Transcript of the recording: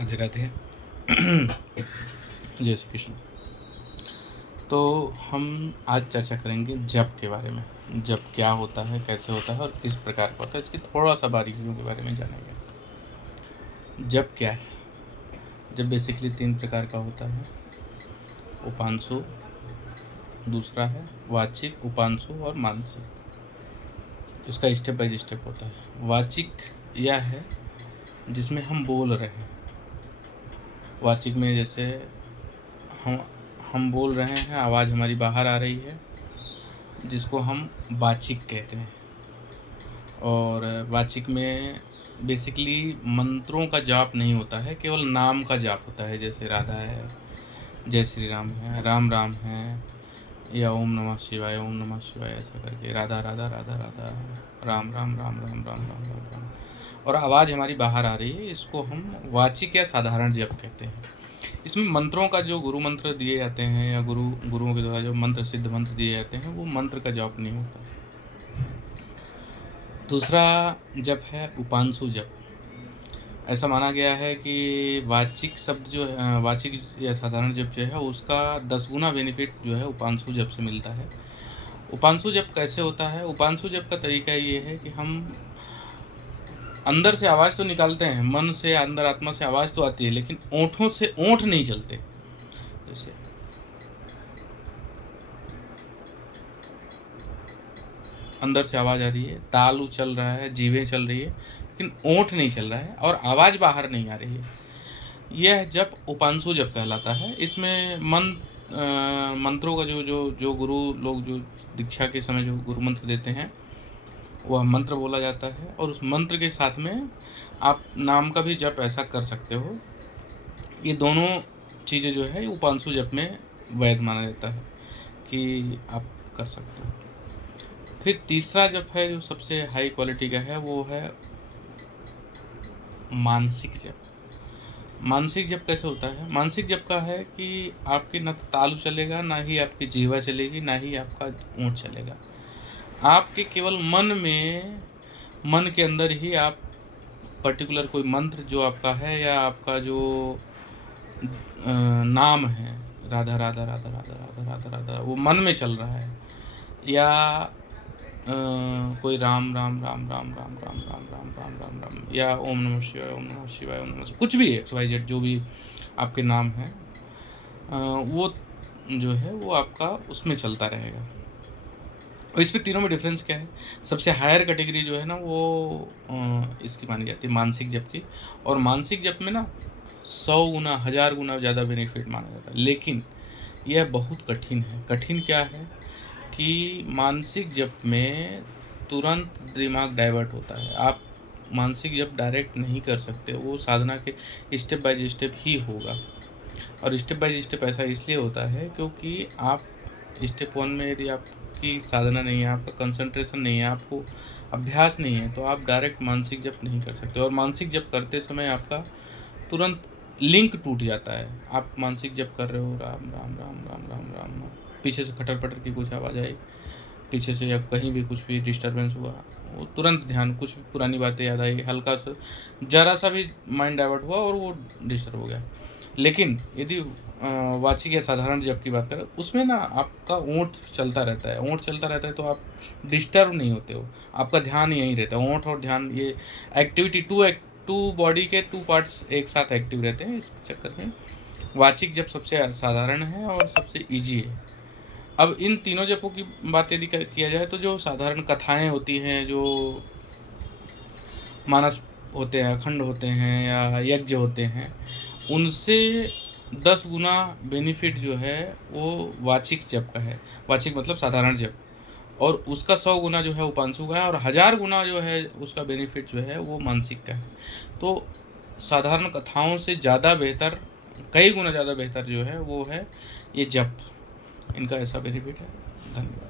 राधे राधे। जय श्री कृष्ण। तो हम आज चर्चा करेंगे जप के बारे में। जप क्या होता है, कैसे होता है और किस प्रकार का होता है, इसकी थोड़ा सा बारीकियों के बारे में जानेंगे। जप क्या है? जप बेसिकली 3 प्रकार का होता है। उपांशु, दूसरा है वाचिक, उपांशु और मानसिक। इसका स्टेप बाय स्टेप होता है। वाचिक यह है जिसमें हम बोल रहे हैं। वाचिक में जैसे हम बोल रहे हैं, आवाज़ हमारी बाहर आ रही है, जिसको हम वाचिक कहते हैं। और वाचिक में बेसिकली मंत्रों का जाप नहीं होता है, केवल नाम का जाप होता है। जैसे राधा है, जय श्री राम है, राम राम है, या ओम नमः शिवाय, ओम नमः शिवाय, ऐसा करके राधा राधा राधा राधा, राम राम राम राम राम राम राम राम, और आवाज़ हमारी बाहर आ रही है। इसको हम वाचिक या साधारण जप कहते हैं। इसमें मंत्रों का जो गुरु मंत्र दिए जाते हैं या गुरुओं के द्वारा जो मंत्र सिद्ध मंत्र दिए जाते हैं, वो मंत्र का जाप नहीं होता। दूसरा जप है उपांशु जप। ऐसा माना गया है कि वाचिक शब्द जो है, वाचिक या साधारण जप जो है, उसका 10 गुना बेनिफिट जो है उपांशु जप से मिलता है। उपांशु जप कैसे होता है? उपांशु जप का तरीका ये है कि हम अंदर से आवाज़ तो निकालते हैं, मन से, अंदर आत्मा से आवाज़ तो आती है, लेकिन ओंठों से ओंठ नहीं चलते। जैसे अंदर से आवाज़ आ रही है, तालु चल रहा है, जीभें चल रही है, लेकिन ओंठ नहीं चल रहा है और आवाज़ बाहर नहीं आ रही है। यह जप उपांशु जप कहलाता है। इसमें मंत्रों का जो गुरु लोग जो दीक्षा के समय जो गुरु मंत्र देते हैं, वह मंत्र बोला जाता है, और उस मंत्र के साथ में आप नाम का भी जप ऐसा कर सकते हो। ये दोनों चीज़ें जो है उपांशु जप में वैध माना जाता है कि आप कर सकते हो। फिर तीसरा जप है जो सबसे हाई क्वालिटी का है, वो है मानसिक जप। मानसिक जप कैसे होता है? मानसिक जप का है कि आपकी न तो तालु चलेगा, ना ही आपकी जीवा चलेगी, ना ही आपका ऊँट चलेगा। आपके केवल मन के अंदर ही आप पर्टिकुलर कोई मंत्र जो आपका है, या आपका जो नाम है, राधा राधा राधा राधा राधा राधा राधा, वो मन में चल रहा है, या कोई राम राम राम राम राम राम राम राम राम राम राम, या ओम नमः शिवाय, ओम नमः शिवाय, ओम नमः शिवाय, कुछ भी XYZ जो भी आपके नाम है, वो जो है वो आपका उसमें चलता रहेगा। और इस पे तीनों में डिफरेंस क्या है? सबसे हायर कैटेगरी जो है ना, वो इसकी मानी जाती है मानसिक जप की। और मानसिक जप में ना 100 गुना, 1000 गुना ज़्यादा बेनिफिट माना जाता है। लेकिन यह बहुत कठिन है। कठिन क्या है कि मानसिक जप में तुरंत दिमाग डाइवर्ट होता है। आप मानसिक जप डायरेक्ट नहीं कर सकते, वो साधना के स्टेप बाय स्टेप ही होगा। और स्टेप बाय स्टेप ऐसा इसलिए होता है क्योंकि आप स्टेप 1 में यदि आपकी साधना नहीं है, आपका कंसंट्रेशन नहीं है, आपको अभ्यास नहीं है, तो आप डायरेक्ट मानसिक जप नहीं कर सकते। और मानसिक जप करते समय आपका तुरंत लिंक टूट जाता है। आप मानसिक जप कर रहे हो, राम राम राम राम राम राम, पीछे से खटर पटर की कुछ आवाज़ आई, पीछे से या कहीं भी कुछ भी डिस्टर्बेंस हुआ, वो तुरंत ध्यान, कुछ भी पुरानी बातें याद आई, हल्का सा ज़रा सा भी माइंड डाइवर्ट हुआ और वो डिस्टर्ब हो गया। लेकिन यदि वाचिक या साधारण जप की बात करें, उसमें ना आपका ओंठ चलता रहता है। ओंठ चलता रहता है तो आप डिस्टर्ब नहीं होते हो, आपका ध्यान यहीं रहता है। ओंठ और ध्यान, ये एक्टिविटी टू बॉडी के 2 पार्ट्स एक साथ एक्टिव रहते हैं। इस चक्कर में वाचिक जप सबसे साधारण है और सबसे ईजी है। अब इन तीनों जपों की बात यदि किया जाए, तो जो साधारण कथाएं होती हैं, जो मानस होते हैं, अखंड होते हैं, या यज्ञ होते हैं, उनसे 10 गुना बेनिफिट जो है वो वाचिक जप का है। वाचिक मतलब साधारण जप। और उसका 100 गुना जो है उपांशु का है, और 1000 गुना जो है उसका बेनिफिट जो है वो मानसिक का है। तो साधारण कथाओं से ज़्यादा बेहतर, कई गुना ज़्यादा बेहतर जो है वो है ये जप। इनका ऐसा बेनिफिट है। धन्यवाद।